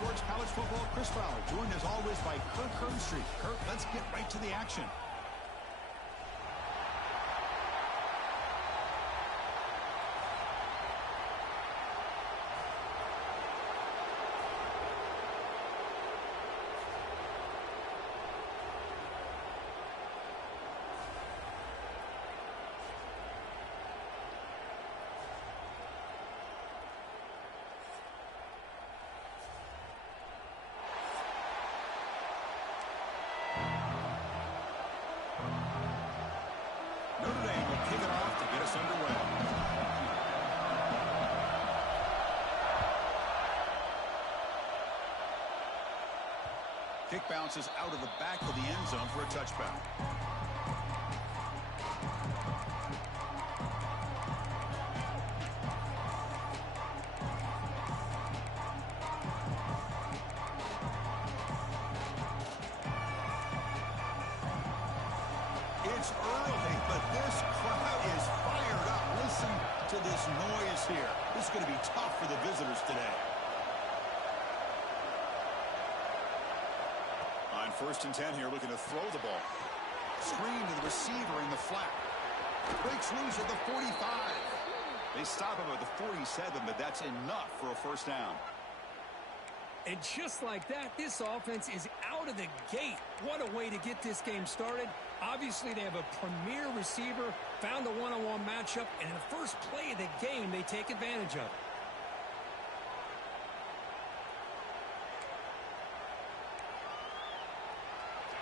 Sports College Football, Chris Fowler, joined as always by Kirk Herbstreit. Kirk, let's get right to the action. Notre Dame will kick it off to get us underway. Kick bounces out of the back of the end zone for a touchback. It's early, but this crowd is fired up. Listen to this noise here. This is going to be tough for the visitors today. On 1st and 10 here, looking to throw the ball. Screen to the receiver in the flat. Breaks loose at the 45. They stop him at the 47, but that's enough for a first down. And just like that, this offense is out of the gate. What a way to get this game started. Obviously, they have a premier receiver, found a one-on-one matchup, and in the first play of the game, they take advantage of it.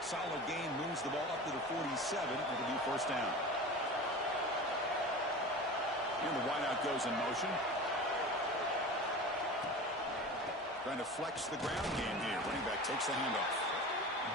Solid gain, moves the ball up to the 47 with a new first down. And the wideout goes in motion. Trying to flex the ground game here. Running back takes the handoff.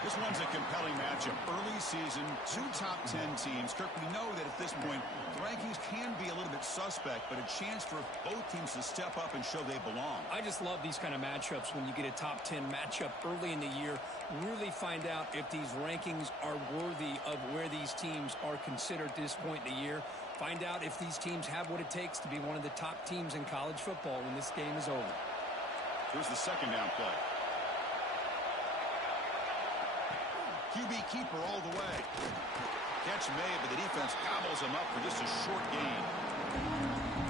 This one's a compelling matchup. Early season, 2 top 10 teams. Kirk, we know that at this point, the rankings can be a little bit suspect, but a chance for both teams to step up and show they belong. I just love these kind of matchups when you get a top 10 matchup early in the year. Really find out if these rankings are worthy of where these teams are considered at this point in the year. Find out if these teams have what it takes to be one of the top teams in college football when this game is over. Here's the second down play. QB keeper all the way. Catch made, but the defense gobbles him up for just a short gain.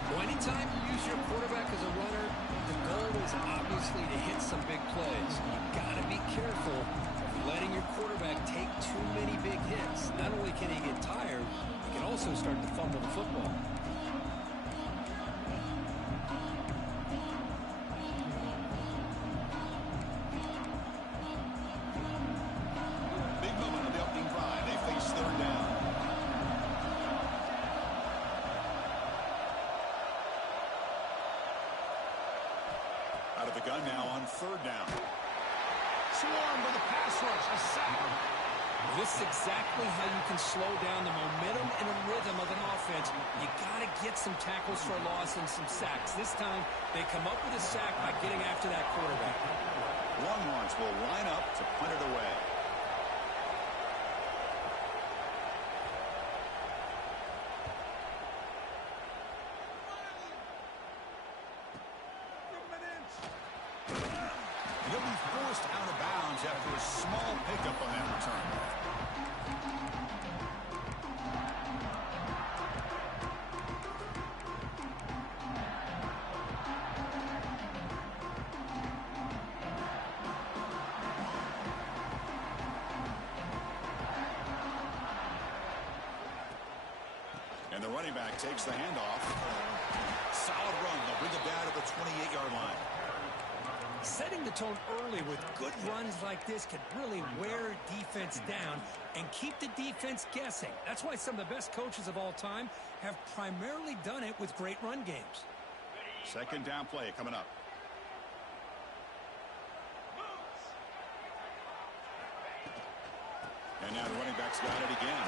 Well, anytime you use your quarterback as a runner, the goal is obviously to hit some big plays. You've got to be careful of letting your quarterback take too many big hits. Not only can he get tired, he can also start to fumble the football. Out of the gun now on 3rd down. Swarmed by the pass rush. A sack. This is exactly how you can slow down the momentum and the rhythm of an offense. You got to get some tackles for a loss and some sacks. This time, they come up with a sack by getting after that quarterback. Longhorns will line up to punt it away. He'll be forced out of bounds after a small pickup on that return. And the running back takes the handoff. Solid run. They'll bring it down to the 28-yard line. Setting the tone early with good runs like this can really wear defense down and keep the defense guessing. That's why some of the best coaches of all time have primarily done it with great run games. Second down play coming up. And now the running back's got it again.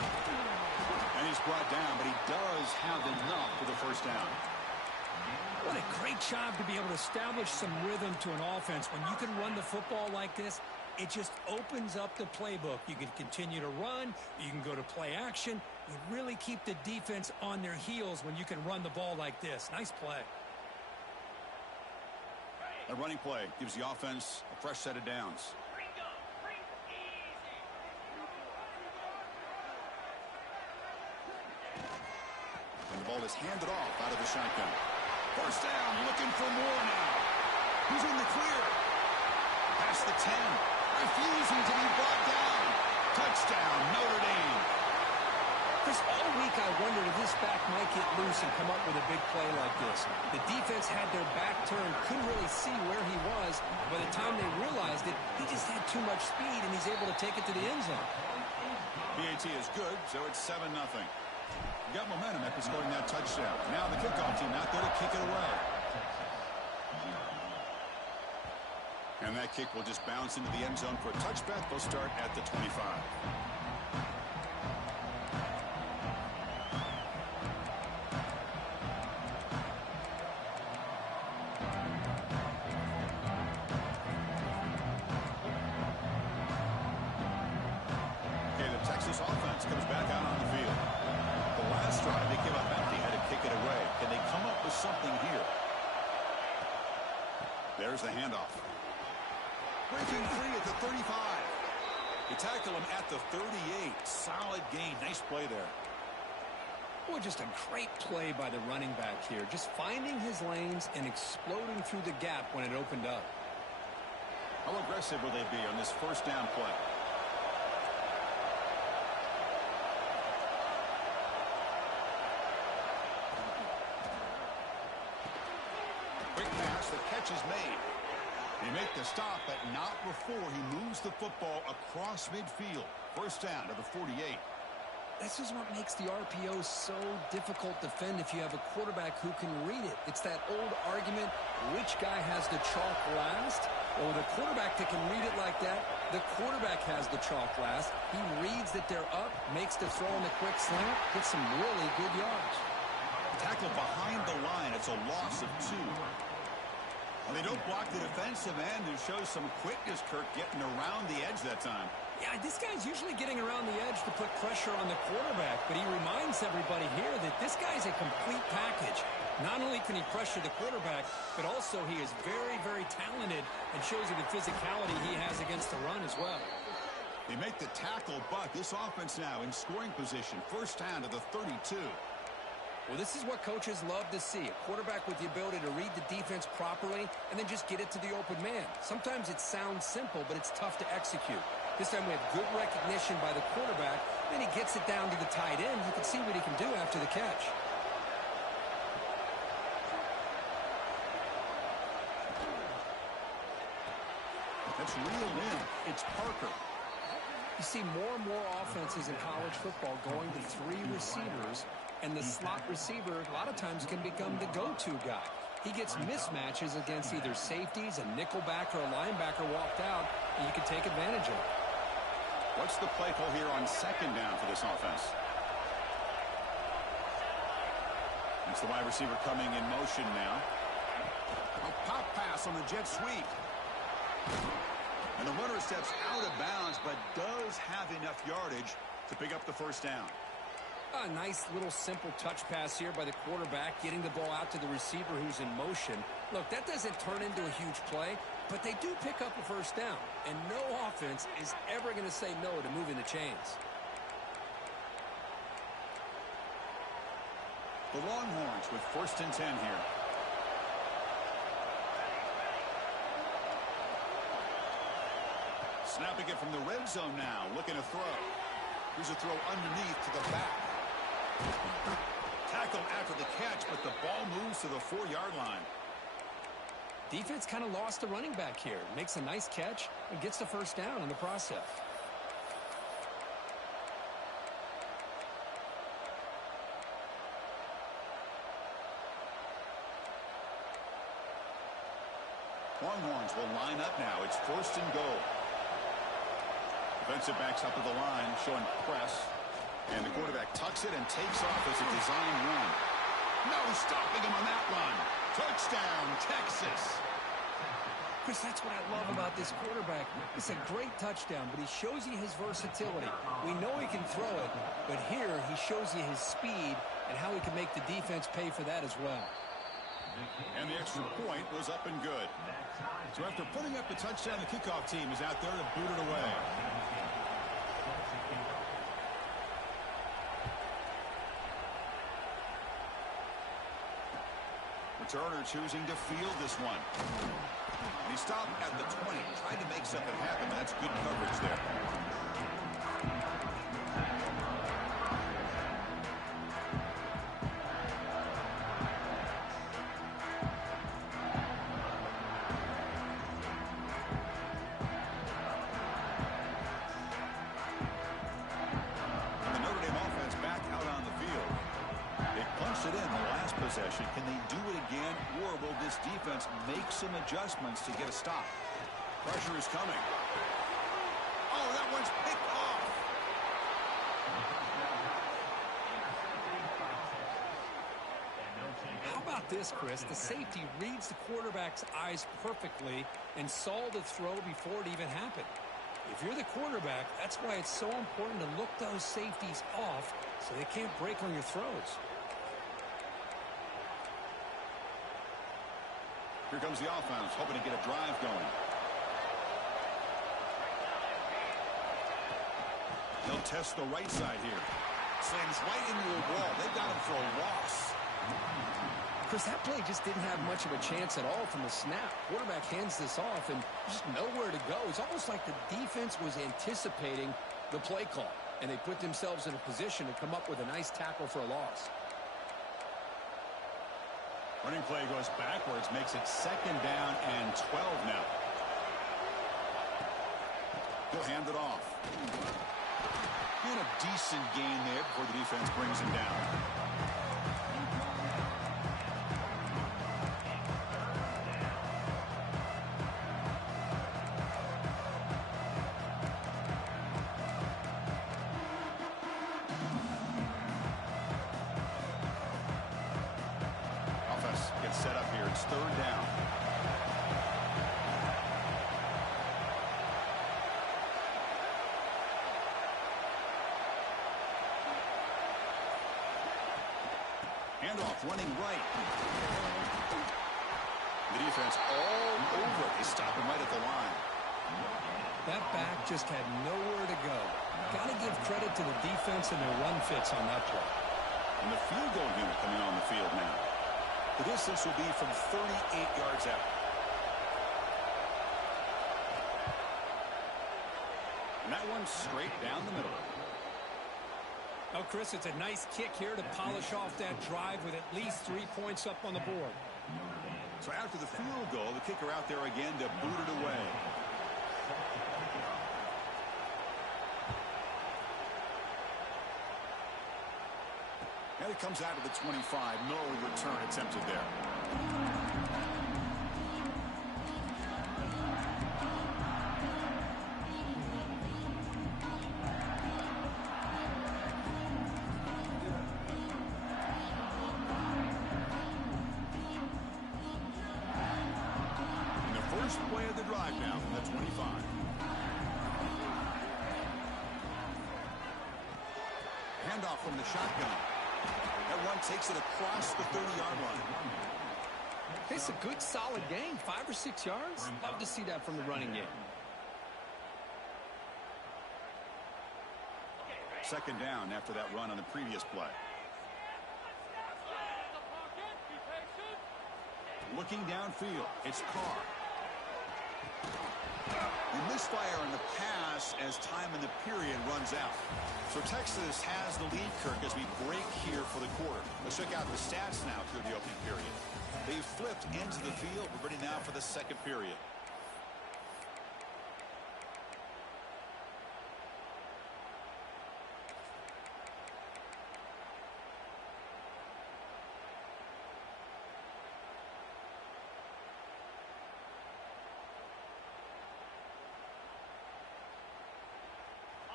And he's brought down, but he does have enough for the first down. What a great job to be able to establish some rhythm to an offense. When you can run the football like this, it just opens up the playbook. You can continue to run. You can go to play action. You really keep the defense on their heels when you can run the ball like this. Nice play. A running play gives the offense a fresh set of downs. And the ball is handed off out of the shotgun. First down, looking for more now. He's in the clear. Past the 10. Refusing to be brought down. Touchdown, Notre Dame. Chris, all week I wondered if this back might get loose and come up with a big play like this. The defense had their back turned, couldn't really see where he was. By the time they realized it, he just had too much speed, and he's able to take it to the end zone. PAT is good, so it's 7-0. Got momentum after scoring that touchdown. Now the kickoff team out there to kick it away. And that kick will just bounce into the end zone for a touchback. They'll start at the 25. Offense comes back out on the field. The last drive they came up empty, had to kick it away. Can they come up with something here? There's the handoff. Breaking free at the 35. They tackle him at the 38. Solid gain. Nice play there. Boy, just a great play by the running back here. Just finding his lanes and exploding through the gap when it opened up. How aggressive will they be on this first down play? The catch is made. They make the stop, but not before he moves the football across midfield. First down to the 48. This is what makes the RPO so difficult to defend if you have a quarterback who can read it. It's that old argument, which guy has the chalk last? Or the quarterback that can read it like that, the quarterback has the chalk last. He reads that they're up, makes the throw in the quick slant, gets some really good yards. Tackle behind the line. It's a loss of 2. Well, they don't block the defensive end, who shows some quickness, Kirk, getting around the edge that time. Yeah, this guy's usually getting around the edge to put pressure on the quarterback, but he reminds everybody here that this guy's a complete package. Not only can he pressure the quarterback, but also he is very, very talented and shows you the physicality he has against the run as well. They make the tackle, but this offense now in scoring position. First down to the 32. Well, this is what coaches love to see. A quarterback with the ability to read the defense properly and then just get it to the open man. Sometimes it sounds simple, but it's tough to execute. This time we have good recognition by the quarterback. Then he gets it down to the tight end. You can see what he can do after the catch. That's reeled in. It's Parker. You see more and more offenses in college football going to 3 receivers, and the slot receiver a lot of times can become the go-to guy. He gets mismatches against either safeties, a nickelback, or a linebacker walked out, and you can take advantage of it. What's the play call here on second down for this offense? It's the wide receiver coming in motion now. A pop pass on the jet sweep. And the runner steps out of bounds, but does have enough yardage to pick up the first down. A nice little simple touch pass here by the quarterback, getting the ball out to the receiver who's in motion. Look, that doesn't turn into a huge play, but they do pick up a first down. And no offense is ever going to say no to moving the chains. The Longhorns with first and 10 here. Snapping it from the red zone now, looking to throw. Here's a throw underneath to the back. Tackle after the catch, but the ball moves to the 4-yard line. Defense kind of lost the running back here. Makes a nice catch and gets the first down in the process. Longhorns will line up now. It's first and goal. Defensive backs up to the line, showing press. And the quarterback tucks it and takes off as a design run. No stopping him on that run. Touchdown, Texas. Chris, that's what I love about this quarterback. It's a great touchdown, but he shows you his versatility. We know he can throw it, but here he shows you his speed and how he can make the defense pay for that as well. And the extra point was up and good. So after putting up the touchdown, the kickoff team is out there to boot it away. Returner choosing to field this one. And he stopped at the 20, trying to make something happen. That's good coverage there. Can they do it again, or will this defense make some adjustments to get a stop? Pressure is coming. Oh, that one's picked off. How about this, Chris? The safety reads the quarterback's eyes perfectly and saw the throw before it even happened. If you're the quarterback, that's why it's so important to look those safeties off so they can't break on your throws. Here comes the offense, hoping to get a drive going. They'll test the right side here. Slams right into a wall. They've got him for a loss. Chris, that play just didn't have much of a chance at all from the snap. Quarterback hands this off and just nowhere to go. It's almost like the defense was anticipating the play call, and they put themselves in a position to come up with a nice tackle for a loss. Running play goes backwards, makes it 2nd down and 12 now. He'll hand it off. And a decent gain there before the defense brings him down. Set up here. It's 3rd down. Handoff running right. The defense all over it. They stop him right at the line. That back just had nowhere to go. Got to give credit to the defense and their run fits on that play. And the field goal unit coming on the field now. The distance will be from 38 yards out. And that one's straight down the middle. Oh, Chris, it's a nice kick here to polish off that drive with at least 3 points up on the board. So after the field goal, the kicker out there again to boot it away. And it comes out of the 25. No return attempted there. And the first play of the drive now from the 25. Handoff from the shotgun. That one takes it across the 30-yard line. It's a good, solid game. 5 or 6 yards. Love to see that from the running game. 2nd down after that run on the previous play. Looking downfield, it's Carr. A misfire on the pass as time in the period runs out. So Texas has the lead, Kirk, as we break here for the quarter. Let's check out the stats now through the opening period. They've flipped into the field. We're ready now for the 2nd period.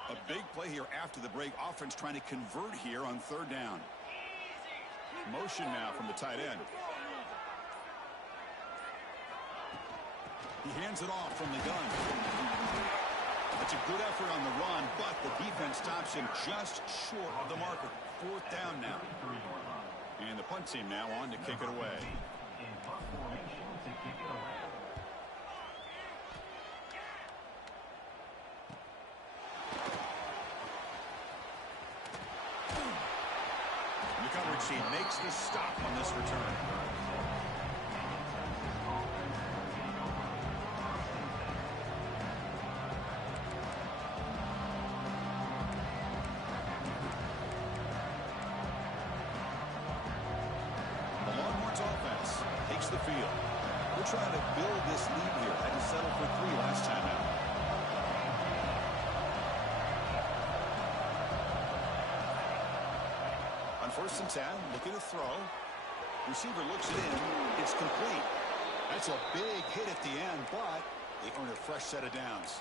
A big play here after the break. Offense trying to convert here on 3rd down. Motion now from the tight end. He hands it off from the gun. That's a good effort on the run, but the defense stops him just short of the marker. 4th down now. And the punt team now on to kick it away. She makes the stop on this return. The Longhorns offense takes the field. We're trying to build this lead here. Had to settle for 3 last time out. On 1st and 10, looking to throw. Receiver looks it in. It's complete. That's a big hit at the end, but they earn a fresh set of downs.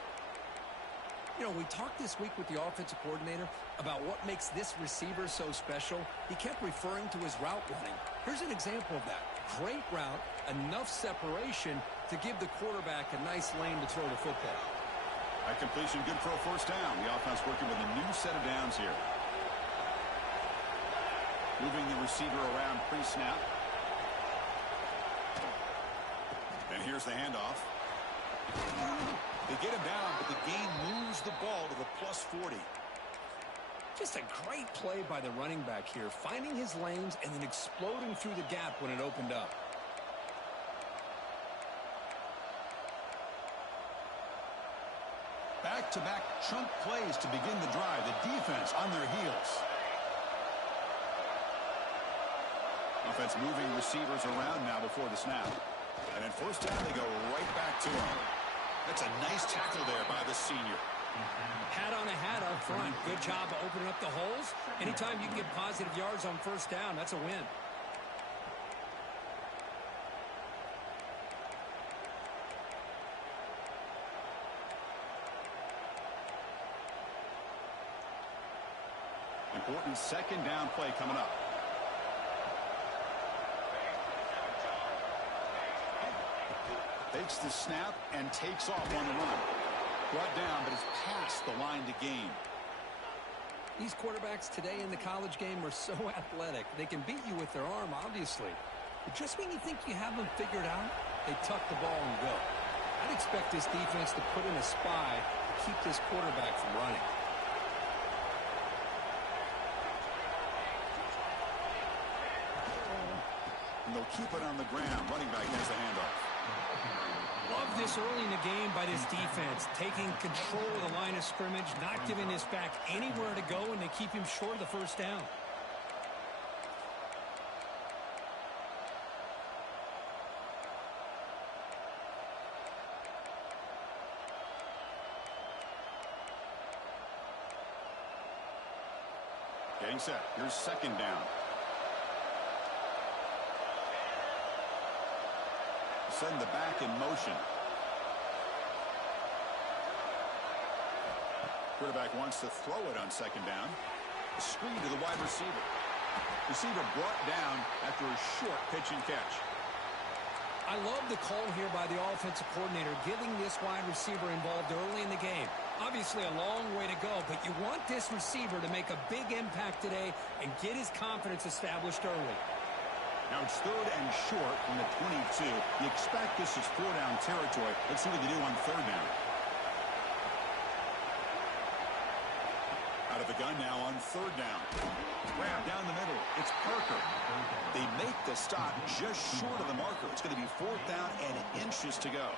You know, we talked this week with the offensive coordinator about what makes this receiver so special. He kept referring to his route running. Here's an example of that. Great route, enough separation to give the quarterback a nice lane to throw the football. That completion good for a 1st down. The offense working with a new set of downs here. Moving the receiver around pre-snap. And here's the handoff. They get him down, but the gain moves the ball to the +40. Just a great play by the running back here, finding his lanes and then exploding through the gap when it opened up. Back-to-back chunk plays to begin the drive. The defense on their heels. Offense moving receivers around now before the snap. And then 1st down, they go right back to him. That's a nice tackle there by the senior. Hat on a hat up front. Good job of opening up the holes. Anytime you can get positive yards on 1st down, that's a win. Important 2nd down play coming up. Takes the snap and takes off on the run. Brought down, but is past the line to gain. These quarterbacks today in the college game are so athletic. They can beat you with their arm, obviously. But just when you think you have them figured out, they tuck the ball and go. I'd expect this defense to put in a spy to keep this quarterback from running. And they'll keep it on the ground. Running back has the handoff. Love this early in the game by this defense, taking control of the line of scrimmage, not giving this back anywhere to go, and they keep him short of the 1st down. Getting set. Here's 2nd down. Send the back in motion. Quarterback wants to throw it on 2nd down. A screen to the wide receiver. Receiver brought down after a short pitch and catch. I love the call here by the offensive coordinator, getting this wide receiver involved early in the game. Obviously a long way to go, but you want this receiver to make a big impact today and get his confidence established early. Now it's 3rd and short from the 22. You expect this is 4-down territory. Let's see what they do on 3rd down. Out of the gun now on 3rd down. Grab down the middle. It's Parker. They make the stop just short of the marker. It's going to be 4th down and inches to go.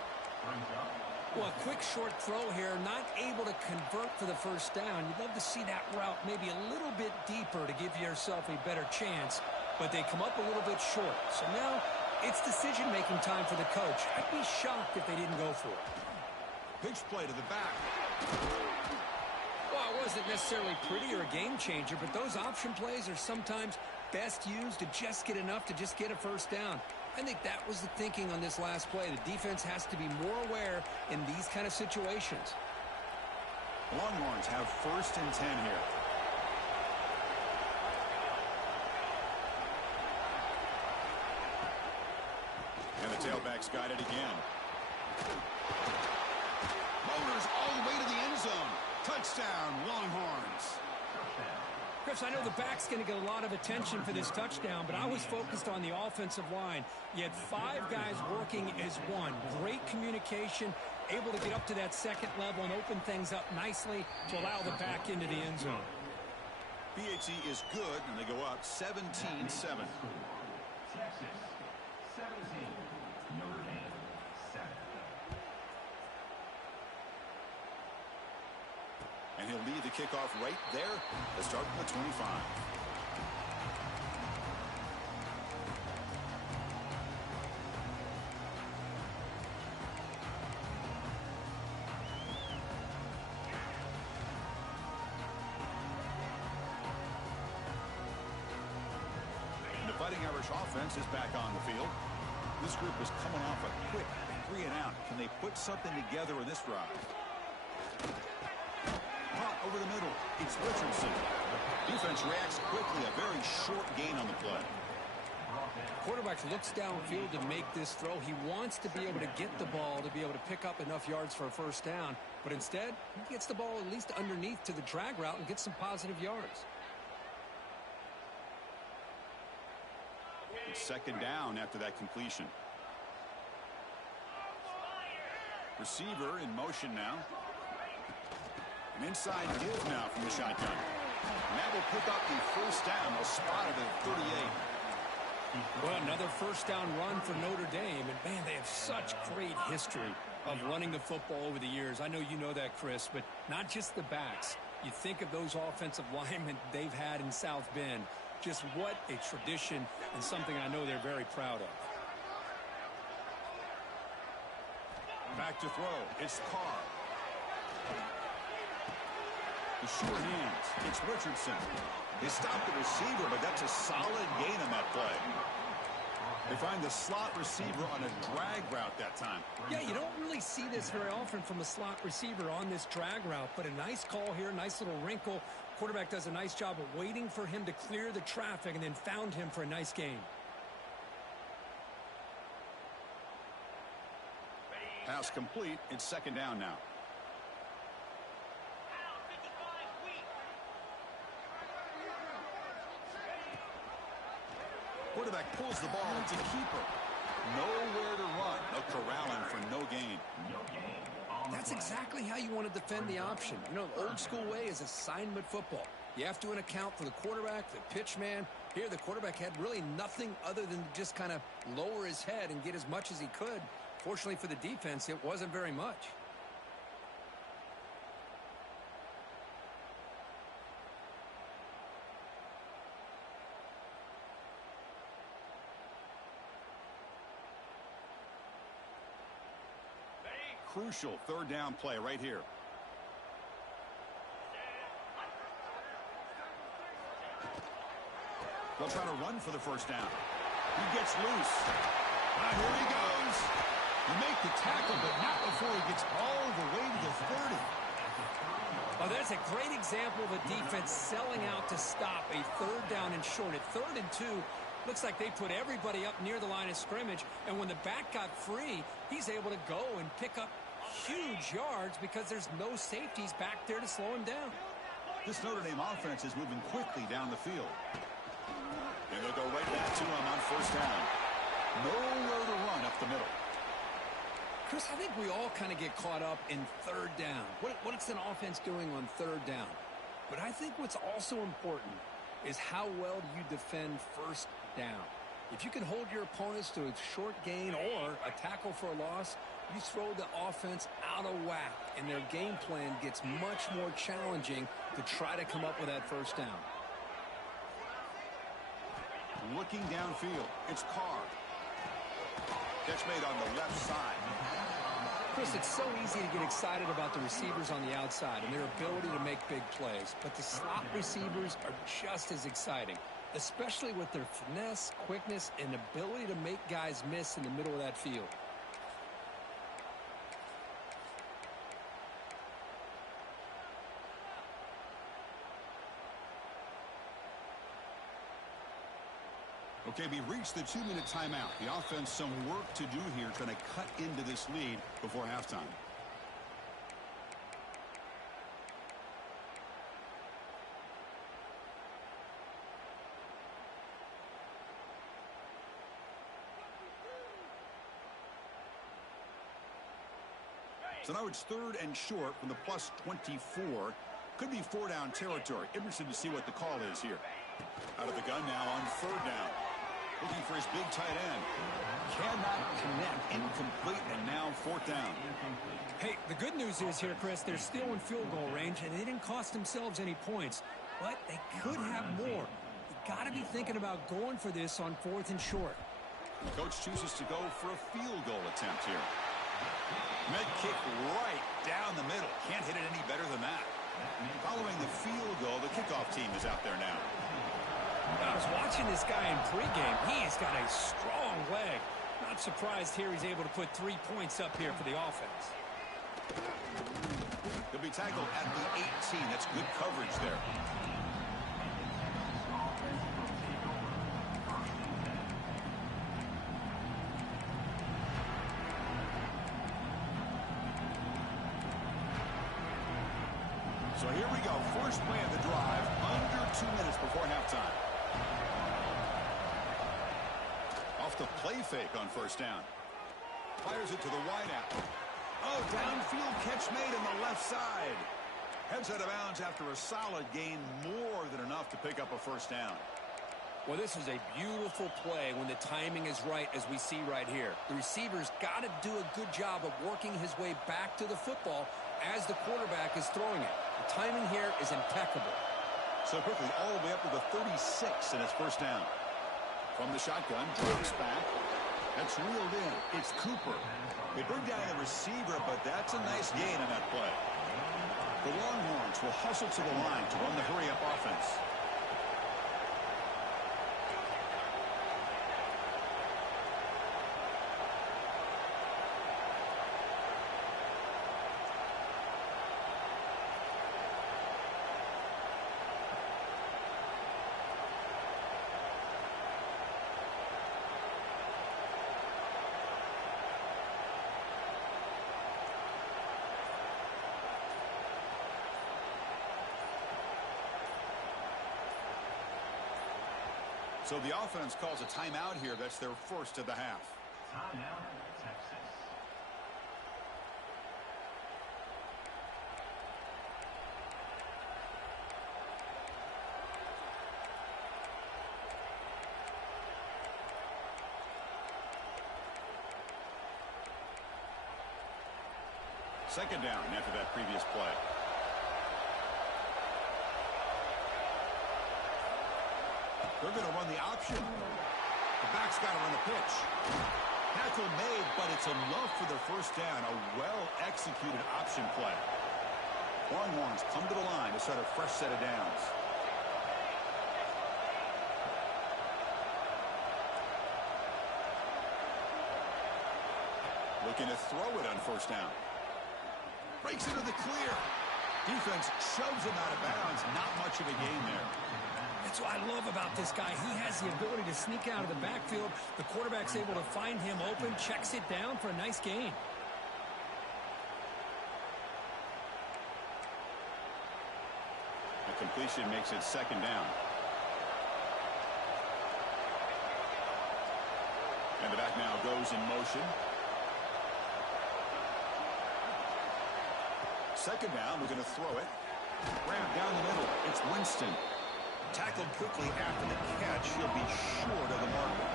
Well, a quick short throw here, not able to convert for the 1st down. You'd love to see that route maybe a little bit deeper to give yourself a better chance. But they come up a little bit short. So now it's decision-making time for the coach. I'd be shocked if they didn't go for it. Pitch play to the back. Well, it wasn't necessarily pretty or a game changer, but those option plays are sometimes best used to just get enough to just get a 1st down. I think that was the thinking on this last play. The defense has to be more aware in these kind of situations. Longhorns have 1st and 10 here. And the tailback's got it again. Motors all the way to the end zone. Touchdown, Longhorns. Chris, I know the back's going to get a lot of attention for this touchdown, but I was focused on the offensive line. You had 5 guys working as one. Great communication, able to get up to that 2nd level and open things up nicely to allow the back into the end zone. BAT is good, and they go up 17-7. Texas 17, Notre Dame 7. And he'll lead the kickoff right there to start from the 25. Fighting Irish offense is back on the field. This group is coming off a quick 3 and out. Can they put something together in this drive? Punt over the middle. It's Richardson. Defense reacts quickly. A very short gain on the play. Quarterback looks downfield to make this throw. He wants to be able to get the ball to be able to pick up enough yards for a first down. But instead, he gets the ball at least underneath to the drag route and gets some positive yards. It's second down after that completion. Receiver in motion now. An inside give now from the shotgun. And that will pick up the first down. They'll spot it at 38. Well, another first down run for Notre Dame. And, man, they have such great history of running the football over the years. I know you know that, Chris, but not just the backs. You think of those offensive linemen they've had in South Bend. Just what a tradition and something I know they're very proud of. Back to throw. It's Carr. The short hands. It's Richardson. They stopped the receiver, but that's a solid gain on that play. They find the slot receiver on a drag route that time. Yeah, you don't really see this very often from a slot receiver on this drag route, but a nice call here, nice little wrinkle. Quarterback does a nice job of waiting for him to clear the traffic and then found him for a nice gain. Pass complete. It's second down now. Quarterback pulls the ball. It's a keeper. Nowhere to run. No corralling for no gain. That's exactly how you want to defend the option. You know, the old school way is assignment football. You have to account for the quarterback, the pitch man. Here, the quarterback had really nothing other than just kind of lower his head and get as much as he could. Fortunately for the defense, it wasn't very much. Crucial third down play right here. They'll try to run for the first down. He gets loose. Here he goes. He make the tackle, but not before he gets all the way to the 30. Oh, that's a great example of a defense selling out to stop a third down and short. At 3rd and 2, looks like they put everybody up near the line of scrimmage, and when the back got free, he's able to go and pick up huge yards because there's no safeties back there to slow him down. This Notre Dame offense is moving quickly down the field. And they'll go right back to him on first down. Nowhere to run up the middle. Chris, I think we all kind of get caught up in third down. What's an offense doing on third down? But I think what's also important is how well do you defend first down. If you can hold your opponents to a short gain or a tackle for a loss, you throw the offense out of whack, and their game plan gets much more challenging to try to come up with that first down. Looking downfield, it's Carr. Catch made on the left side. Chris, it's so easy to get excited about the receivers on the outside and their ability to make big plays, but the slot receivers are just as exciting, especially with their finesse, quickness, and ability to make guys miss in the middle of that field. Okay, we reached the 2-minute timeout. The offense some work to do here, trying to cut into this lead before halftime. So now it's 3rd and short from the +24. Could be 4-down territory. Interested to see what the call is here. Out of the gun now on 3rd down. Looking for his big tight end. Cannot connect. Incomplete, and now 4th down. Hey, the good news is here, Chris, they're still in field goal range, and they didn't cost themselves any points. But they could have more. You got to be thinking about going for this on 4th and short. The coach chooses to go for a field goal attempt here. Med kick right down the middle. Can't hit it any better than that. Following the field goal, the kickoff team is out there now. I was watching this guy in pregame. He's got a strong leg. Not surprised here he's able to put 3 points up here for the offense. He'll be tackled at the 18. That's good coverage there. So here we go. First play of the drive. Under 2 minutes before halftime. Off the play fake on 1st down. Fires it to the wideout. Oh, downfield catch made on the left side. Heads out of bounds after a solid gain. More than enough to pick up a 1st down. Well, this is a beautiful play when the timing is right, as we see right here. The receiver's got to do a good job of working his way back to the football as the quarterback is throwing it. The timing here is impeccable. So quickly, all the way up to the 36, and it's 1st down. From the shotgun, drops back. That's reeled in. It's Cooper. They bring down the receiver, but that's a nice gain on that play. The Longhorns will hustle to the line to run the hurry-up offense. So the offense calls a timeout here. That's their first of the half. Timeout, Texas. Second down after that previous play. They're going to run the option. The back's got to run a pitch. Tackle made, but it's enough for their 1st down. A well-executed option play. Longhorns come to the line to start a fresh set of downs. Looking to throw it on 1st down. Breaks into the clear. Defense shoves him out of bounds. Not much of a gain there. That's what I love about this guy. He has the ability to sneak out of the backfield. The quarterback's able to find him open, checks it down for a nice gain. The completion makes it 2nd down. And the back now goes in motion. 2nd down, we're going to throw it. Grab down the middle. It's Winston. Tackled quickly after the catch. He'll be short of the marker.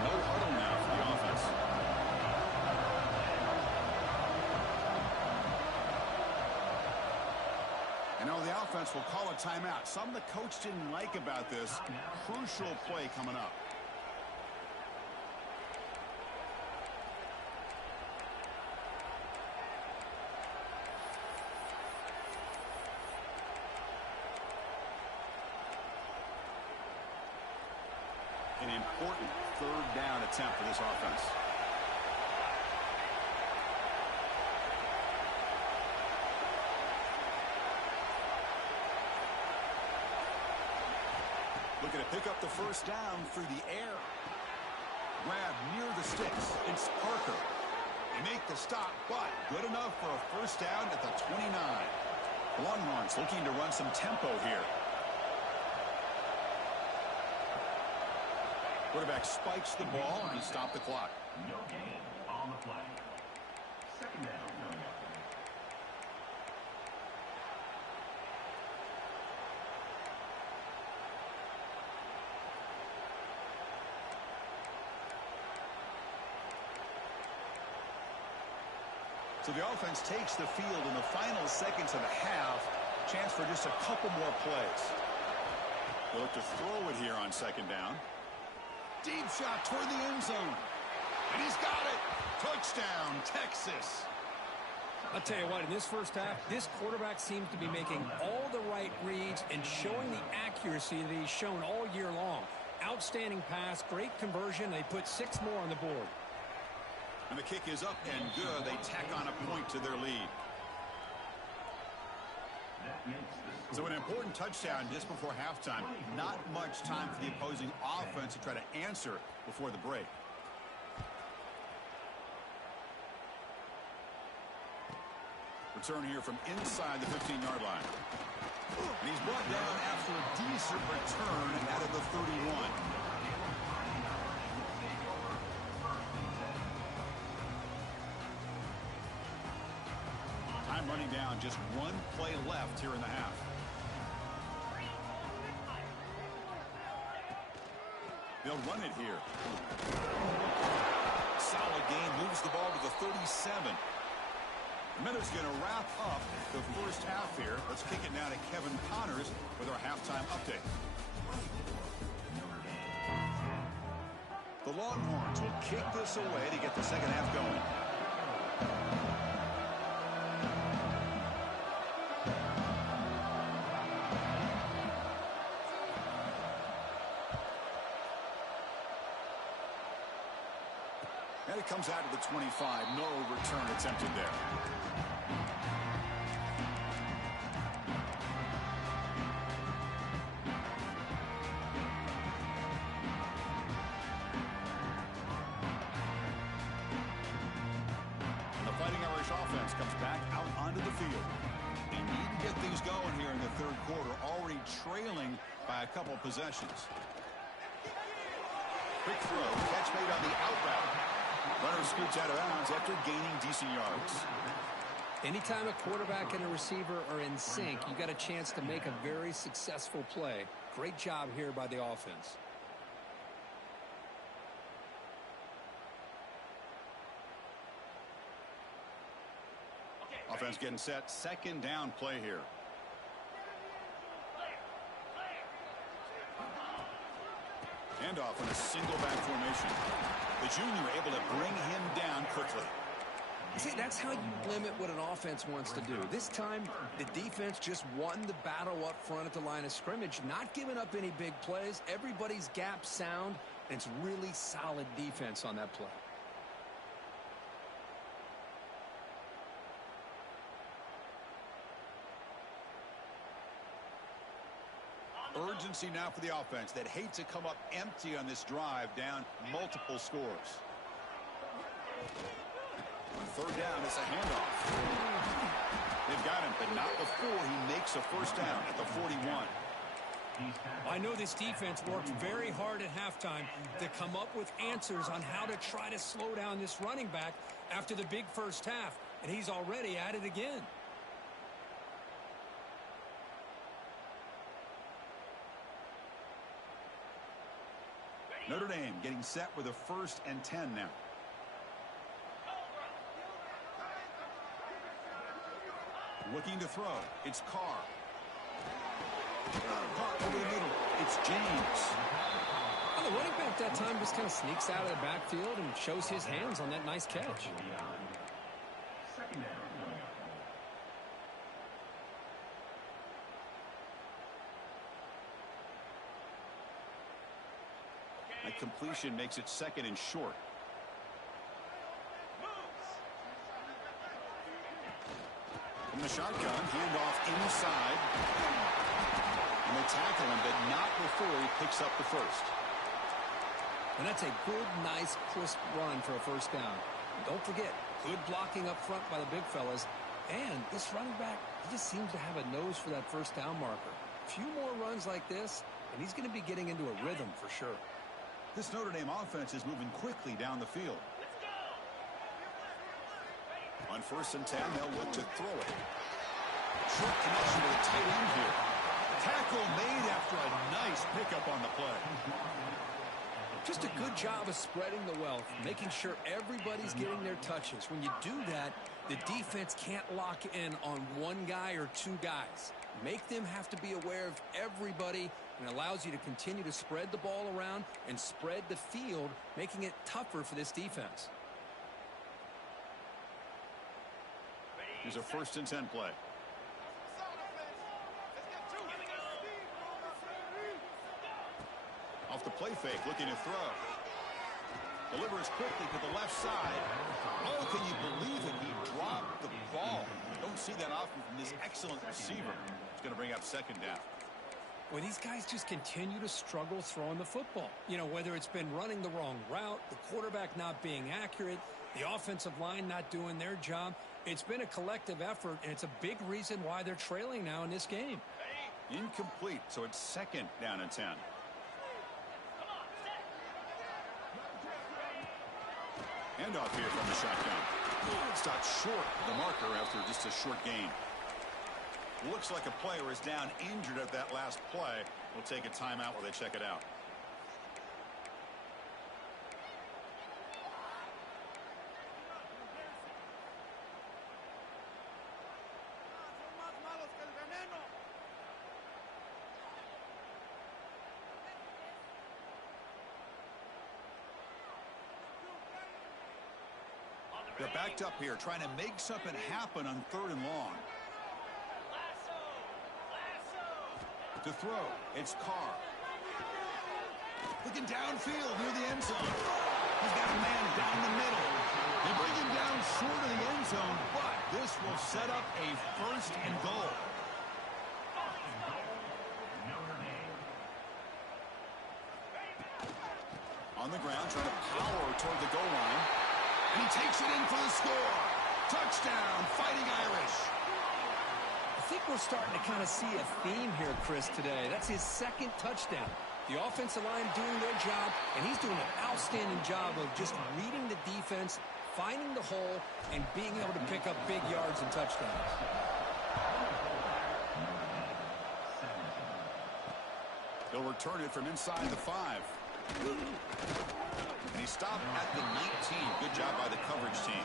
No huddle now for the offense. And now the offense will call a timeout. Something the coach didn't like about this. Crucial play coming up. An important 3rd down attempt for this offense. Looking to pick up the 1st down through the air. Grab near the sticks. It's Parker. They make the stop, but good enough for a 1st down at the 29. Longhorns looking to run some tempo here. Quarterback spikes the ball and stop the clock. No gain on the play. 2nd down coming up. So the offense takes the field in the final seconds of the half. Chance for just a couple more plays. They look to throw it here on second down. Deep shot toward the end zone. And he's got it. Touchdown, Texas. I'll tell you what, in this first half, this quarterback seems to be making all the right reads and showing the accuracy that he's shown all year long. Outstanding pass, great conversion. They put 6 more on the board. And the kick is up and good. They tack on a point to their lead. So an important touchdown just before halftime. Not much time for the opposing offense to try to answer before the break. Return here from inside the 15-yard line. And he's brought down after a decent return out of the 31. Time running down, just 1 play left here in the half. They'll run it here. Solid gain, moves the ball to the 37. Minutes going to wrap up the first half here. Let's kick it now to Kevin Connors with our halftime update. The Longhorns will kick this away to get the second half going. And it comes out to the 25. No return attempted there. Comes back out onto the field. They need to get things going here in the third quarter, already trailing by a couple possessions. Quick throw, catch made on the out route. Runner scoots out of bounds after gaining decent yards. Anytime a quarterback and a receiver are in sync, you got a chance to make a very successful play. Great job here by the offense. Offense getting set. Second down play here. Handoff in a single back formation. The junior able to bring him down quickly. See, that's how you limit what an offense wants to do. This time, the defense just won the battle up front at the line of scrimmage, not giving up any big plays. Everybody's gap sound, and it's really solid defense on that play. Urgency now for the offense that hates to come up empty on this drive, down multiple scores. On third down, it's a handoff. They've got him, but not before he makes a first down at the 41. I know this defense worked very hard at halftime to come up with answers on how to try to slow down this running back after the big first half, and he's already at it again. Notre Dame getting set with a 1st and 10 now. Looking to throw. It's Carr. Carr over the middle. It's James. Well, the running back that time just kind of sneaks out of the backfield and shows his hands on that nice catch. That completion makes it 2nd and short. From the shotgun, handoff inside. And they tackle him, but not before he picks up the first. And that's a good, nice, crisp run for a first down. Don't forget, good blocking up front by the big fellas. And this running back, he just seems to have a nose for that first down marker. A few more runs like this, and he's going to be getting into a rhythm for sure. This Notre Dame offense is moving quickly down the field. On 1st and 10, they'll look to throw it. Short connection with a tight end here. Tackle made after a nice pickup on the play. Just a good job of spreading the wealth, making sure everybody's getting their touches. When you do that, The defense can't lock in on one guy or two guys. Make them have to be aware of everybody, and allows you to continue to spread the ball around and spread the field, making it tougher for this defense. Here's a 1st and 10 play. Off the play fake, looking to throw. Delivers quickly to the left side. Oh, can you believe it? He dropped the ball. Don't see that often from this excellent receiver. It's going to bring up 2nd down. Well, these guys just continue to struggle throwing the football. You know, whether it's been running the wrong route, the quarterback not being accurate, the offensive line not doing their job. It's been a collective effort, and it's a big reason why they're trailing now in this game. Incomplete, so it's 2nd down and 10. Handoff here from the shotgun. Stopped short of the marker after just a short gain. Looks like a player is down injured at that last play. We'll take a timeout while they check it out. They're backed up here, trying to make something happen on 3rd and long. To throw, it's Carr. Looking downfield near the end zone. He's got a man down the middle. They bring him down short of the end zone, but this will set up a 1st and goal. On the ground, trying to power toward the goal line. And he takes it in for the score. Touchdown, Fighting Irish. I think we're starting to kind of see a theme here, Chris, today. That's his 2nd touchdown. The offensive line doing their job, and he's doing an outstanding job of just reading the defense, finding the hole, and being able to pick up big yards and touchdowns. He'll return it from inside the 5. And he stopped at the 19. Good job by the coverage team.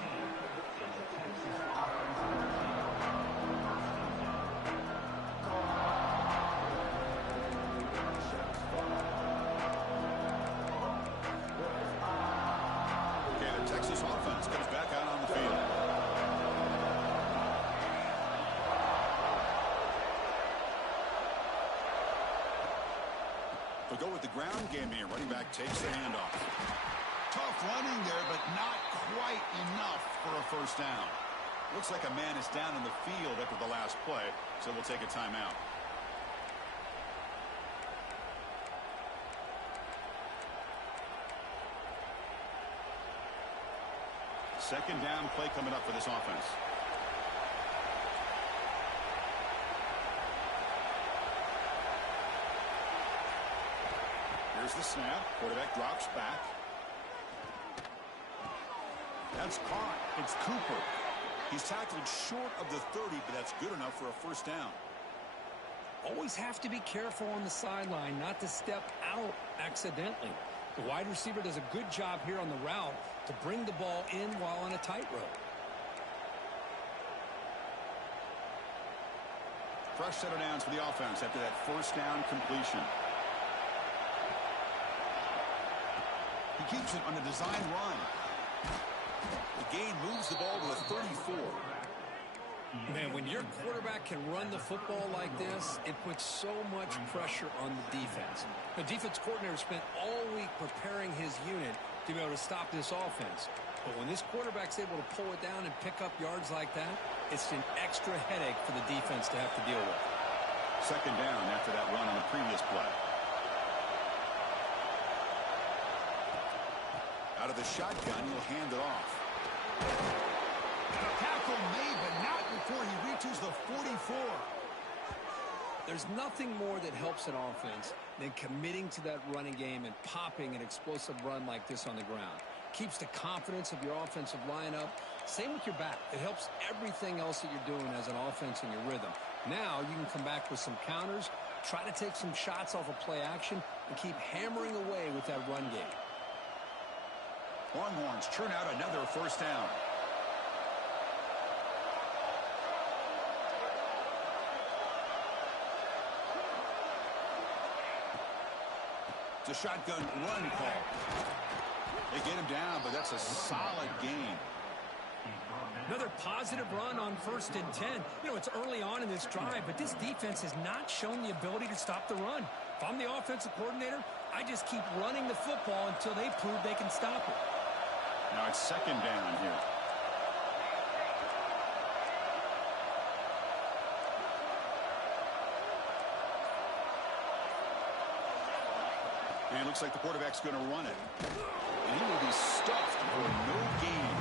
Okay, the Texas offense comes back out on the field. They'll go with the ground game here. Running back takes the handoff. Tough running there, but not quite enough for a 1st down. Looks like a man is down in the field after the last play, so we'll take a timeout. Second down play coming up for this offense. Here's the snap. Quarterback drops back. That's caught. It's Cooper. He's tackled short of the 30, but that's good enough for a 1st down. Always have to be careful on the sideline not to step out accidentally. The wide receiver does a good job here on the route to bring the ball in while on a tightrope. Fresh set of downs for the offense after that 1st down completion. He keeps it on a design run. The gain moves the ball to the 34. Man, when your quarterback can run the football like this, it puts so much pressure on the defense. The defense coordinator spent all week preparing his unit to be able to stop this offense. But when this quarterback's able to pull it down and pick up yards like that, it's an extra headache for the defense to have to deal with. Second down after that run on the previous play. Out of the shotgun, he'll hand it off. Tackle made, but not before he reaches the 44. There's nothing more that helps an offense than committing to that running game and popping an explosive run like this on the ground. Keeps the confidence of your offensive lineup. Same with your back. It helps everything else that you're doing as an offense in your rhythm. Now you can come back with some counters, try to take some shots off of play action, and keep hammering away with that run game. Longhorns churn out another first down. It's a shotgun run call. They get him down, but that's a solid gain. Another positive run on 1st and 10. You know, it's early on in this drive, but this defense has not shown the ability to stop the run. If I'm the offensive coordinator, I just keep running the football until they prove they can stop it. Now it's 2nd down here. And it looks like the quarterback's going to run it. And he will be stuffed for no gain.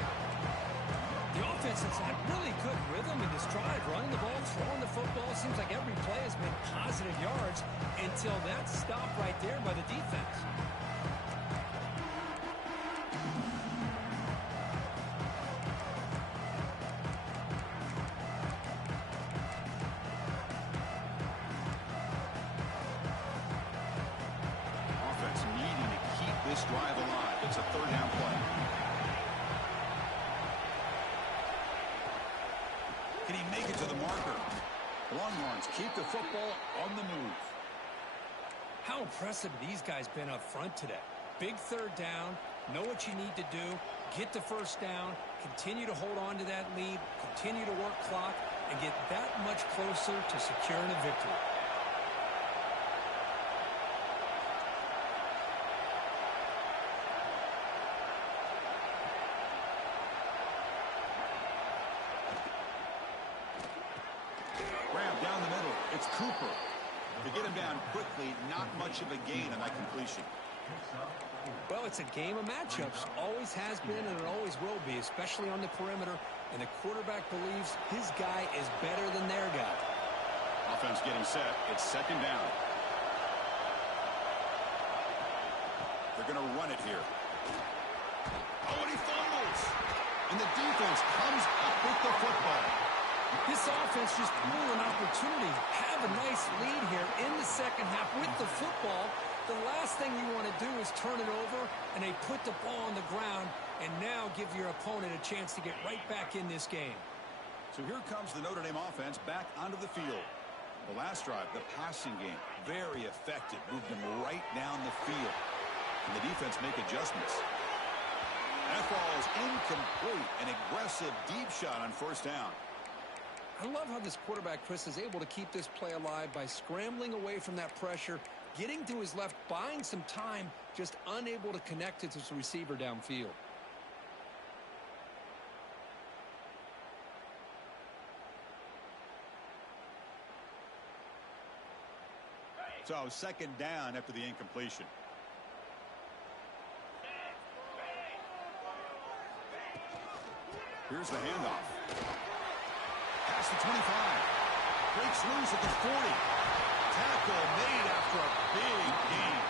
The offense has had really good rhythm in this drive, running the ball, throwing the football. Seems like every play has been positive yards until that stop right there by the defense. Offense needing to keep this drive alive. It's a 3rd down play. Can he make it to the marker? Longhorns keep the football on the move. How impressive have these guys been up front today? Big 3rd down, know what you need to do, get the 1st down, continue to hold on to that lead, continue to work clock, and get that much closer to securing a victory. Down the middle, it's Cooper. To get him down quickly, not much of a gain on that completion. Well, it's a game of matchups. Always has been and it always will be, especially on the perimeter. And the quarterback believes his guy is better than their guy. Offense getting set. It's 2nd down. They're going to run it here. Oh, and he fumbles. And the defense comes up with the football. This offense just blew an opportunity. Have a nice lead here in the 2nd half with the football. The last thing you want to do is turn it over, and they put the ball on the ground, and now give your opponent a chance to get right back in this game. So here comes the Notre Dame offense back onto the field. The last drive, the passing game, very effective. Moved them right down the field. And the defense make adjustments. That ball is incomplete. An aggressive deep shot on 1st down. I love how this quarterback, Chris, is able to keep this play alive by scrambling away from that pressure, getting to his left, buying some time, just unable to connect it to his receiver downfield. So 2nd down after the incompletion. Here's the handoff. Past the 25. Breaks loose at the 40. Tackle made after a big gain.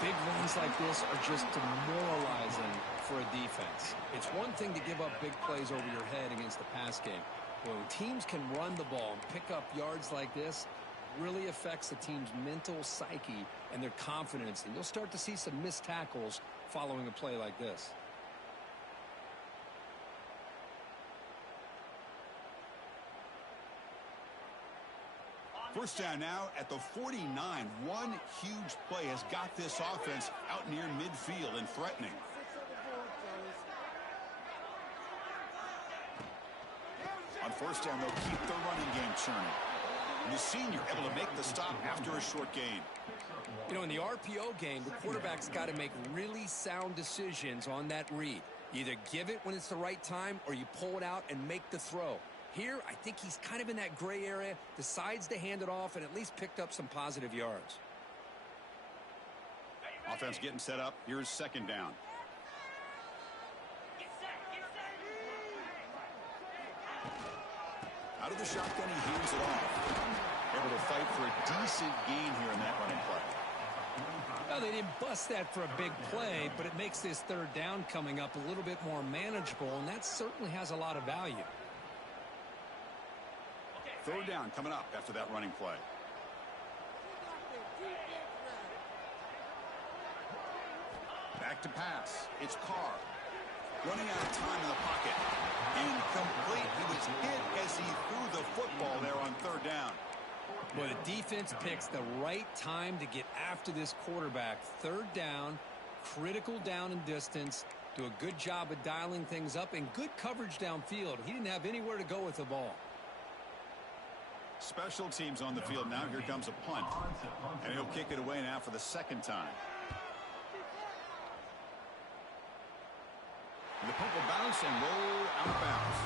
Big runs like this are just demoralizing for a defense. It's one thing to give up big plays over your head against the pass game. When teams can run the ball and pick up yards like this, it really affects the team's mental psyche and their confidence. And you'll start to see some missed tackles following a play like this. First down now at the 49. One huge play has got this offense out near midfield and threatening. On 1st down, they'll keep the running game churning. And the senior able to make the stop after a short gain. You know, in the RPO game, the quarterback's got to make really sound decisions on that read. Either give it when it's the right time or you pull it out and make the throw. Here, I think he's kind of in that gray area, decides to hand it off, and at least picked up some positive yards. Offense getting set up. Here's 2nd down. Out of the shotgun, he hands it off. Able to fight for a decent gain here in that running play. Well, they didn't bust that for a big play, but it makes this 3rd down coming up a little bit more manageable, and that certainly has a lot of value. 3rd down coming up after that running play. Back to pass. It's Carr. Running out of time in the pocket. Incomplete. He was hit as he threw the football there on 3rd down. Well, the defense picks the right time to get after this quarterback. Third down, critical down and distance. Do a good job of dialing things up and good coverage downfield. He didn't have anywhere to go with the ball. Special teams on the field now. Here comes a punt. And he'll kick it away now for the second time. And the punt will bounce and roll out of bounds.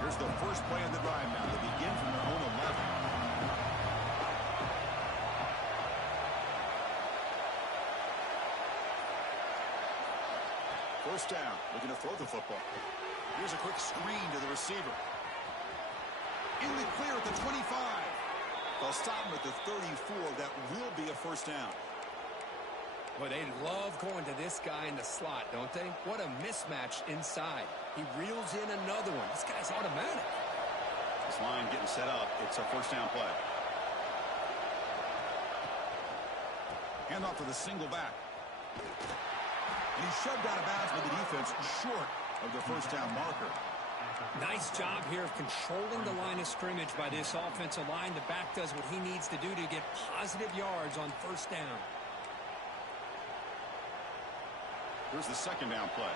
Here's the first play of the drive now. They begin from their own 11. First down, looking to throw the football. Here's a quick screen to the receiver. In the clear at the 25. They'll stop him at the 34. That will be a first down. Boy, they love going to this guy in the slot, don't they? What a mismatch inside. He reels in another one. This guy's automatic. This line getting set up. It's a first down play. Handoff to the single back. And he's shoved out of bounds with the defense short of the first down marker. Nice job here of controlling the line of scrimmage by this offensive line. The back does what he needs to do to get positive yards on first down. Here's the second down play.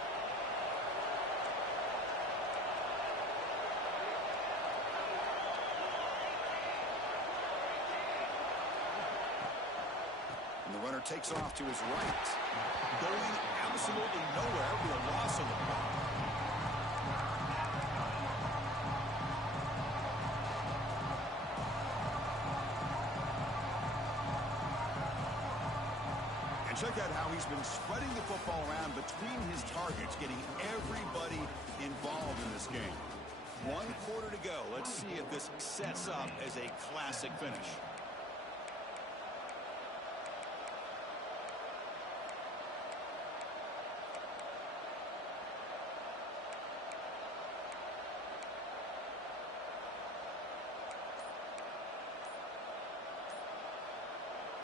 And the runner takes off to his right. Going absolutely nowhere with a loss of the ball. And check out how he's been spreading the football around between his targets, getting everybody involved in this game. 1 quarter to go. Let's see if this sets up as a classic finish.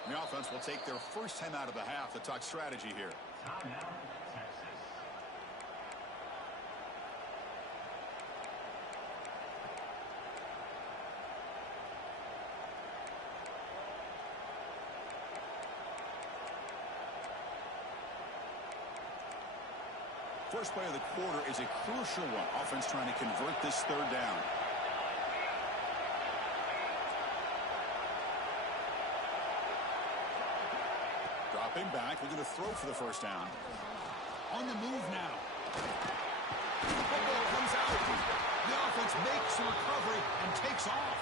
The offense will take their first time out of the half to talk strategy here. Timeout, Texas. First play of the quarter is a crucial one. Offense trying to convert this third down. Dropping back, we're going to throw for the first down. On the move now. Football comes out. The offense makes a recovery and takes off.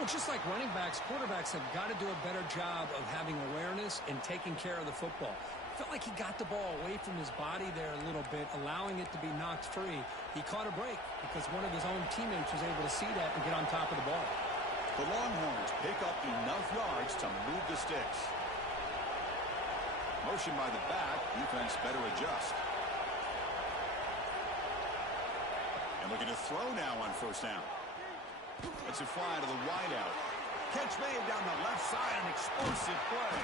Well, just like running backs, quarterbacks have got to do a better job of having awareness and taking care of the football. Felt like he got the ball away from his body there a little bit, allowing it to be knocked free. He caught a break because one of his own teammates was able to see that and get on top of the ball. The Longhorns pick up enough yards to move the sticks. Motion by the back, defense better adjust. And looking to throw now on first down. It's a fly to the wideout. Catch made down the left side, an explosive play.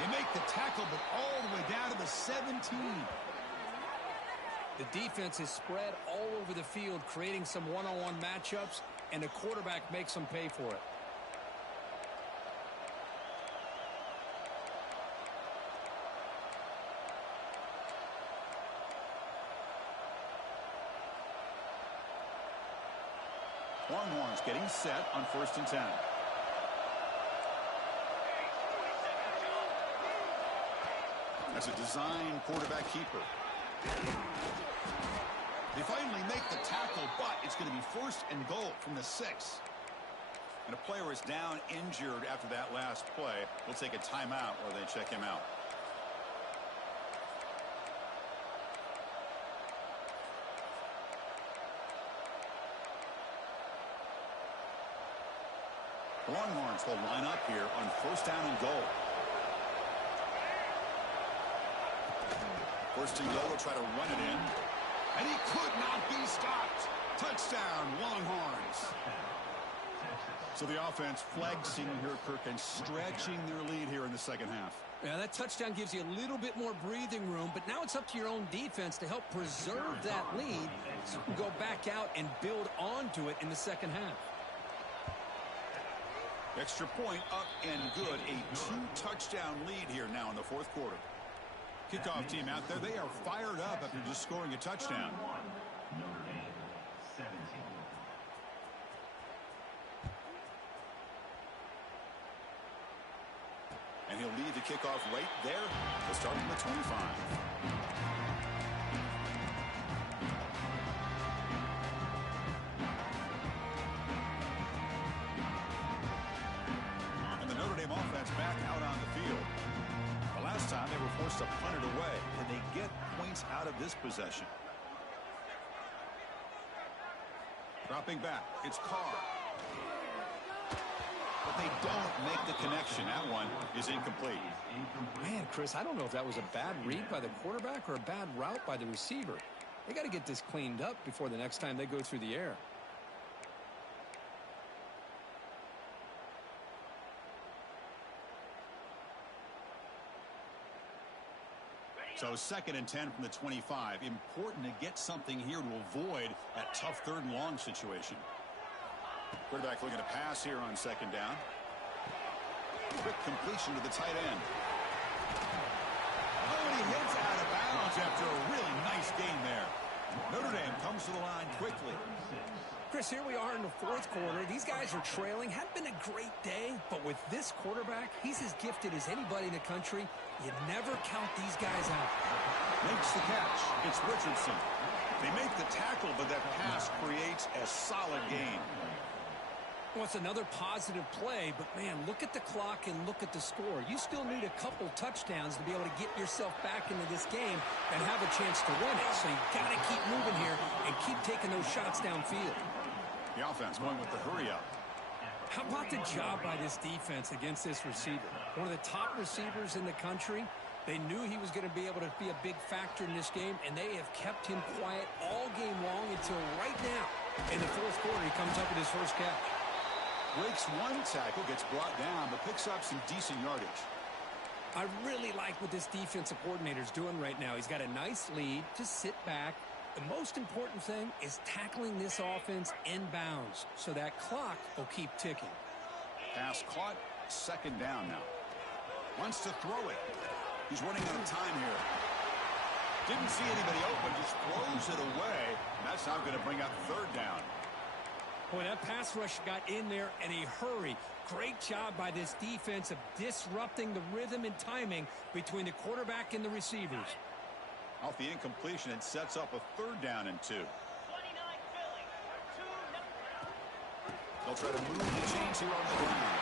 They make the tackle, but all the way down to the 17. The defense is spread all over the field, creating some one-on-one matchups, and the quarterback makes them pay for it. Longhorns getting set on 1st and 10. That's a design quarterback keeper. They finally make the tackle, but it's going to be 1st and goal from the 6. And a player is down injured after that last play. We'll take a timeout while they check him out. The Longhorns will line up here on 1st down and goal. 1st and goal, they'll try to run it in. And he could not be stopped. Touchdown, Longhorns. So the offense flexing here, Kirk, and stretching their lead here in the second half. Yeah, that touchdown gives you a little bit more breathing room, but now it's up to your own defense to help preserve that lead so you can go back out and build onto it in the second half. Extra point up and good. A 2-touchdown lead here now in the fourth quarter. Kickoff team out there. They are fired up after just scoring a touchdown. Notre Dame, 17. And he'll lead the kickoff right there. He'll start from the 25. And the Notre Dame offense back out on the field. The last time they were forced to punt it away, and they get points out of this possession. Dropping back, it's Carr. But they don't make the connection. That one is incomplete. Man, Chris, I don't know if that was a bad read by the quarterback or a bad route by the receiver. They got to get this cleaned up before the next time they go through the air. So 2nd and 10 from the 25. Important to get something here to avoid that tough 3rd and long situation. Quarterback looking to pass here on 2nd down. Quick completion to the tight end. Oh, and he hits out of bounds after a really nice gain there. Notre Dame comes to the line quickly. Chris, here we are in the fourth quarter. These guys are trailing. Hadn't been a great day, but with this quarterback, he's as gifted as anybody in the country. You never count these guys out. Makes the catch. It's Richardson. They make the tackle, but that pass creates a solid gain. Well, it's another positive play, but man, look at the clock and look at the score. You still need a couple touchdowns to be able to get yourself back into this game and have a chance to win it. So you got to keep moving here and keep taking those shots downfield. The offense going with the hurry up. How about the job by this defense against this receiver? One of the top receivers in the country. They knew he was going to be able to be a big factor in this game, and they have kept him quiet all game long until right now. In the fourth quarter, he comes up with his first catch. Breaks one tackle, gets brought down, but picks up some decent yardage. I really like what this defensive coordinator is doing right now. He's got a nice lead. Just sit back. The most important thing is tackling this offense inbounds so that clock will keep ticking. Pass caught, 2nd down now. Wants to throw it. He's running out of time here. Didn't see anybody open, just throws it away. That's now going to bring up 3rd down. Boy, that pass rush got in there in a hurry. Great job by this defense of disrupting the rhythm and timing between the quarterback and the receivers. Off the incompletion, it sets up a 3rd down and 2. They'll try to move the chains here on the ground.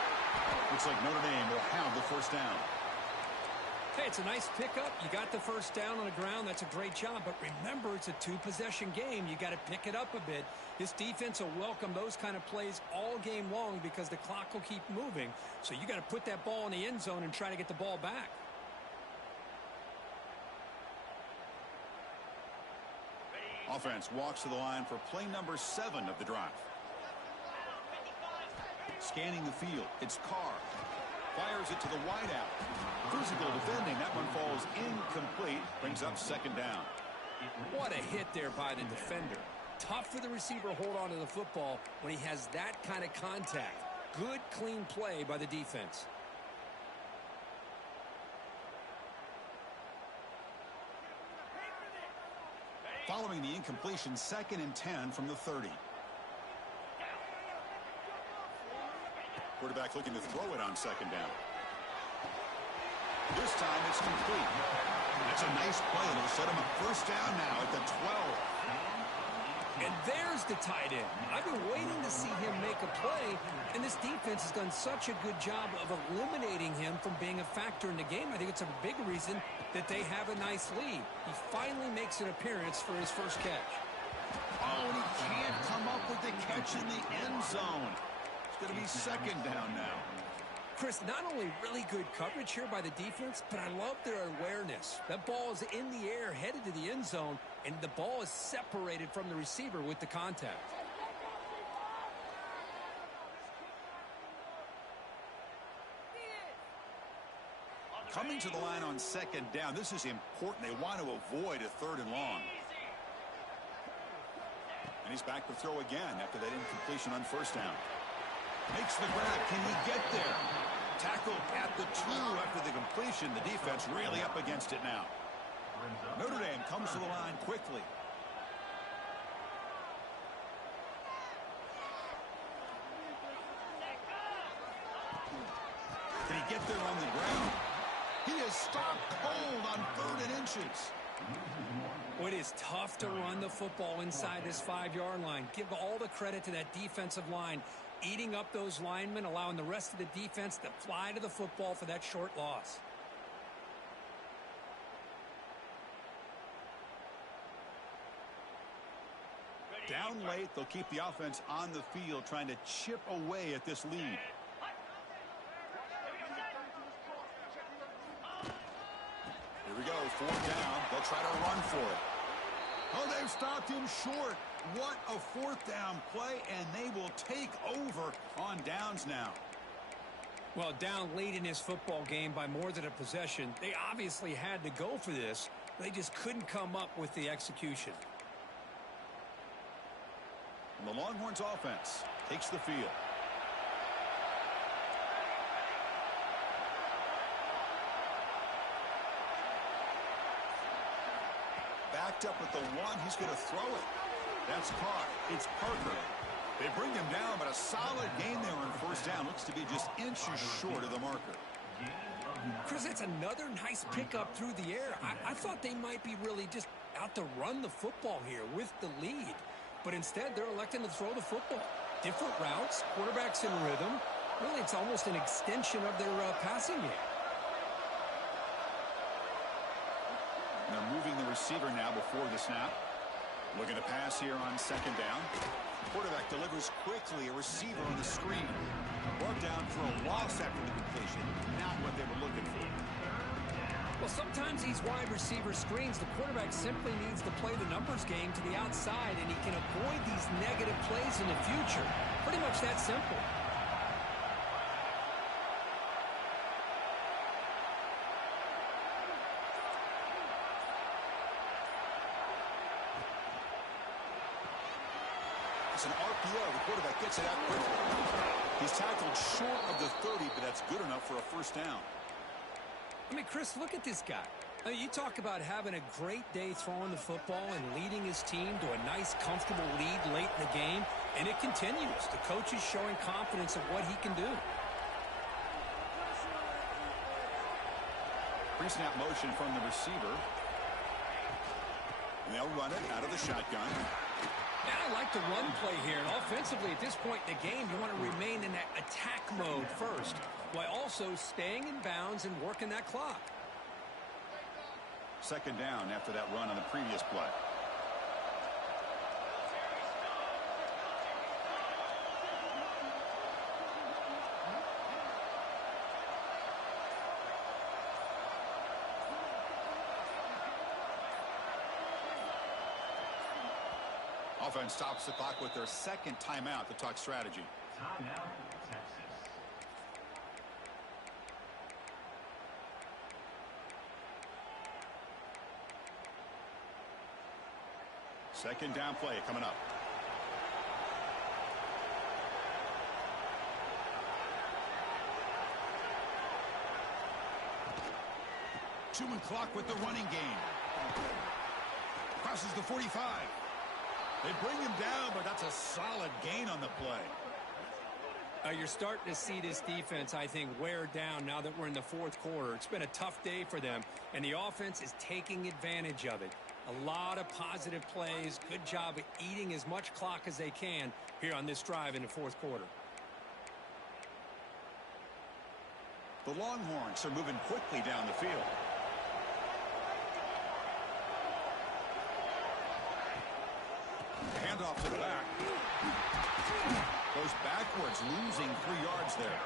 Looks like Notre Dame will have the 1st down. Hey, it's a nice pickup. You got the 1st down on the ground. That's a great job. But remember, it's a 2-possession game. You got to pick it up a bit. This defense will welcome those kind of plays all game long because the clock will keep moving. So you got to put that ball in the end zone and try to get the ball back. Offense walks to the line for play number 7 of the drive. Scanning the field, it's Carr. Fires it to the wideout. Physical defending, that one falls incomplete. Brings up 2nd down. What a hit there by the defender. Tough for the receiver to hold on to the football when he has that kind of contact. Good, clean play by the defense. Following the incompletion, 2nd and 10 from the 30. Quarterback looking to throw it on 2nd down. This time it's complete. That's a nice play. It'll set him up 1st down now at the 12. And there's the tight end. I've been waiting to see him make a play, and this defense has done such a good job of eliminating him from being a factor in the game. I think it's a big reason that they have a nice lead. He finally makes an appearance for his first catch. Oh, and he can't come up with the catch in the end zone. It's going to be 2nd down now. Chris, not only really good coverage here by the defense, but I love their awareness. That ball is in the air, headed to the end zone, and the ball is separated from the receiver with the contact. Coming to the line on second down. This is important. They want to avoid a 3rd and long. And he's back to throw again after that incompletion on 1st down. Makes the grab. Can he get there? Tackled at the 2 after the completion. The defense really up against it now. Notre Dame comes to the line quickly. Can he get there on the ground? He is stopped cold on 3rd and inches. Well, it is tough to run the football inside this 5-yard line. Give all the credit to that defensive line, eating up those linemen, allowing the rest of the defense to fly to the football for that short loss. Down late, they'll keep the offense on the field, trying to chip away at this lead. Here we go, 4th down. They'll try to run for it. Oh, they've stopped him short. What a 4th down play, and they will take over on downs now. Well, down late in this football game by more than a possession, they obviously had to go for this. They just couldn't come up with the execution. And the Longhorns offense takes the field. Backed up at the 1. He's going to throw it. That's caught. It's Parker. They bring him down, but a solid gain there on 1st down. Looks to be just inches short of the marker. Chris, that's another nice pickup through the air. I thought they might be really just out to run the football here with the lead. But instead, they're electing to throw the football. Different routes, quarterbacks in rhythm. Really, it's almost an extension of their passing game. They're moving the receiver now before the snap. Looking to pass here on 2nd down. Quarterback delivers quickly. A receiver on the screen. Brought down for a loss after the completion. Not what they were looking for. Well, sometimes these wide receiver screens, the quarterback simply needs to play the numbers game to the outside, and he can avoid these negative plays in the future. Pretty much that simple. It's an RPO. The quarterback gets it out quickly. He's tackled short of the 30, but that's good enough for a 1st down. I mean, Chris, look at this guy. You talk about having a great day throwing the football and leading his team to a nice, comfortable lead late in the game, and it continues. The coach is showing confidence of what he can do. Pre-snap motion from the receiver. And they'll run it out of the shotgun. And I like the run play here. And offensively, at this point in the game, you want to remain in that attack mode first, while also staying in bounds and working that clock. 2nd down after that run on the previous play. Offense stops the clock with their 2nd timeout to talk strategy. Timeout, Texas. Second down play coming up. Two-man clock with the running game. Crosses the 45. They bring him down, but that's a solid gain on the play. You're starting to see this defense, I think, wear down now that we're in the 4th quarter. It's been a tough day for them, and the offense is taking advantage of it. A lot of positive plays. Good job of eating as much clock as they can here on this drive in the 4th quarter. The Longhorns are moving quickly down the field. Handoff to the back. Goes backwards, losing 3 yards there.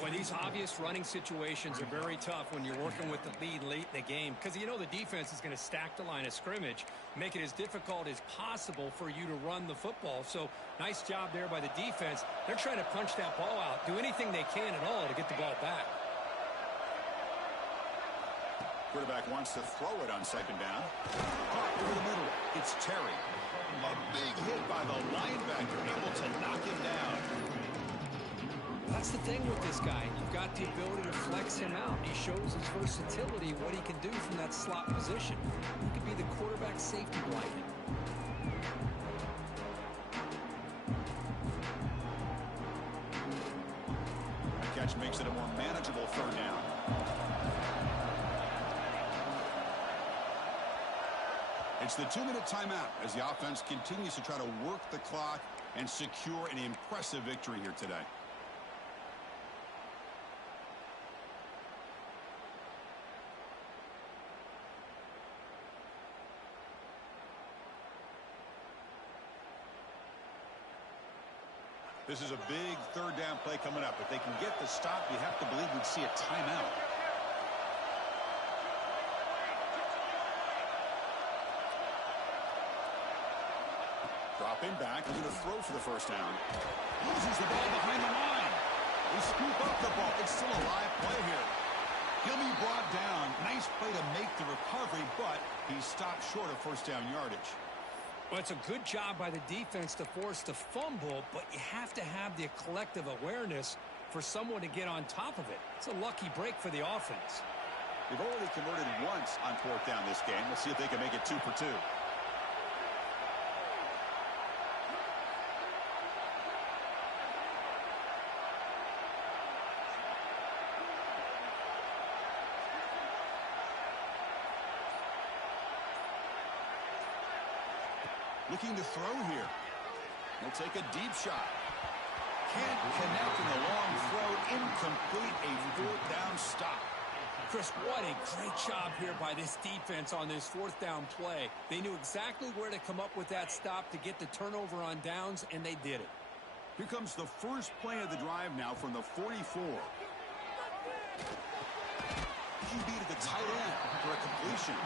Boy, these obvious running situations are very tough when you're working with the lead late in the game, because you know the defense is going to stack the line of scrimmage, make it as difficult as possible for you to run the football. So nice job there by the defense. They're trying to punch that ball out, do anything they can at all to get the ball back. Quarterback wants to throw it on second down. Caught over the middle. It's Terry. A big hit by the linebacker, able to knock him down. That's the thing with this guy. You've got the ability to flex him out. He shows his versatility, what he can do from that slot position. He could be the quarterback safety blanket. That catch makes it a more manageable third down. It's the 2-minute timeout as the offense continues to try to work the clock and secure an impressive victory here today. This is a big third down play coming up. If they can get the stop, you have to believe we'd see a timeout. Dropping back, looking to throw for the first down. Loses the ball behind the line. They scoop up the ball. It's still a live play here. He'll be brought down. Nice play to make the recovery, but he stopped short of first down yardage. Well, it's a good job by the defense to force the fumble, but you have to have the collective awareness for someone to get on top of it. It's a lucky break for the offense. They've already converted once on fourth down this game. Let's see if they can make it 2 for 2. Looking to throw here. He'll take a deep shot. Can't connect in the long throw. Incomplete. A fourth down stop. Chris, what a great job here by this defense on this fourth down play. They knew exactly where to come up with that stop to get the turnover on downs, and they did it. Here comes the first play of the drive now from the 44. QB to the tight end for a completion.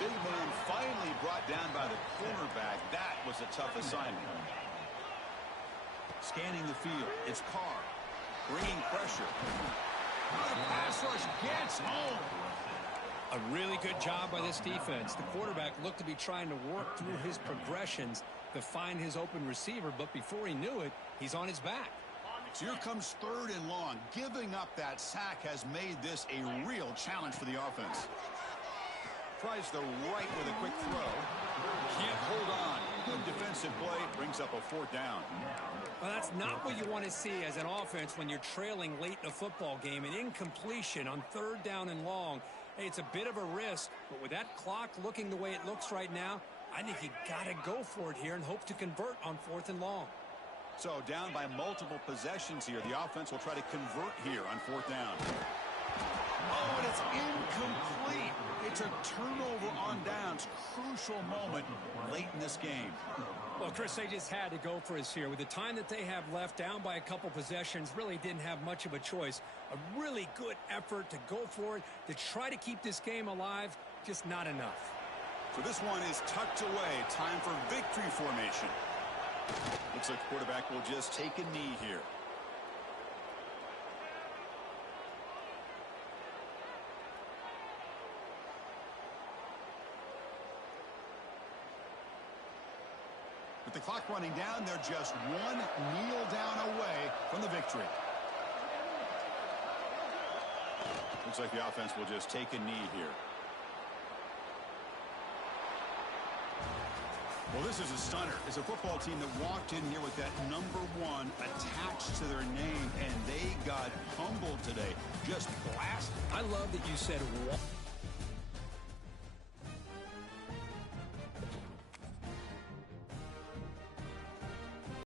Big man finally brought down by the cornerback. That was a tough assignment. Scanning the field. It's Carr. Bringing pressure. The pass rush gets home. A really good job by this defense. The quarterback looked to be trying to work through his progressions to find his open receiver, but before he knew it, he's on his back. So here comes third and long. Giving up that sack has made this a real challenge for the offense. Tries the right with a quick throw. Can't hold on. Good defensive play. Brings up a fourth down. Well, that's not what you want to see as an offense when you're trailing late in a football game. An incompletion on third down and long. Hey, it's a bit of a risk, but with that clock looking the way it looks right now, I think you got to go for it here and hope to convert on fourth and long. So down by multiple possessions here. The offense will try to convert here on fourth down. Oh, and it's incomplete. It's a turnover on downs. Crucial moment late in this game. Well, Chris, they just had to go for us here. With the time that they have left, down by a couple possessions, really didn't have much of a choice. A really good effort to go for it, to try to keep this game alive, just not enough. So this one is tucked away. Time for victory formation. Looks like the quarterback will just take a knee here. With the clock running down, they're just one kneel down away from the victory. Looks like the offense will just take a knee here. Well, this is a stunner. it's a football team that walked in here with that number 1 attached to their name, and they got humbled today. Just blasted. I love that you said